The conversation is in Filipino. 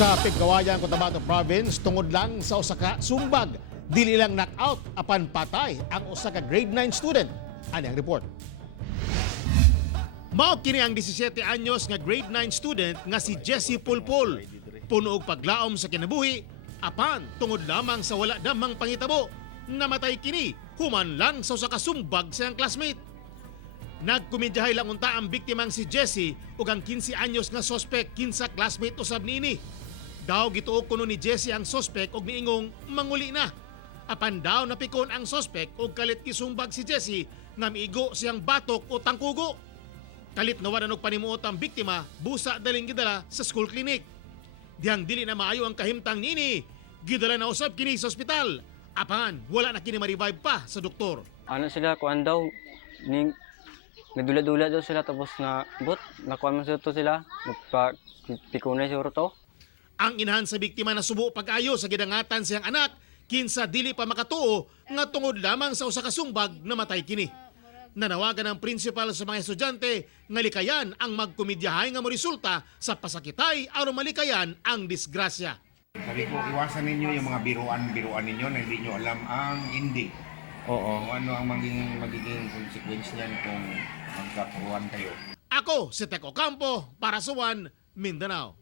Sa Pigcawayan, Cotabato Province, tungod lang sa usa ka sumbag, dili lang knockout apan patay ang usa ka grade 9 student. Ani ang report. Mao kini ang 17 anyos nga grade 9 student nga si Jessie Pulpul. Puno og paglaom sa kinabuhi, apan tungod lamang sa wala damang pangitabo, namatay kini human lang sa usa ka sumbag sa iyang classmate. Nagkumidyahay lang unta ang biktimang si Jessie ug ang 15 anyos nga suspect kinsa classmate usab niini. Daw gituok kuno ni Jessie ang suspect og niingong manguli na. Apan daw napikon ang suspect og kalit gisumbag si Jessie nga miigo siyang batok o tangkugo. Kalit nawalan og panimuot ang biktima, busa daling gidala sa school clinic. Dihang dili na maayo ang kahimtang niini, gidala na usab kini sa ospital. Apan wala na kini ma-revive pa sa doktor. Ano sila, kuan daw, nagdula-dula daw sila tapos na nakuha man sila, nagpa-pikunay siguro to. Ang inahan sa biktima na subo pag-ayo sa gidangatan siyang anak, kinsa dili pa makatuo nga tungod lamang sa usa ka sumbag namatay kini. Nanawagan ang principal sa mga estudyante nga likayan ang magkomedyahay nga moresulta sa pasakitay aron malikayan ang disgrasya. Sabi ko, iwasan ninyo yung mga biruan ninyo na hindi nyo alam ang ending. Oo. Kung ano ang magiging consequence niyan kung magkapuruan kayo. Ako si Teko Campo para sa One Mindanao.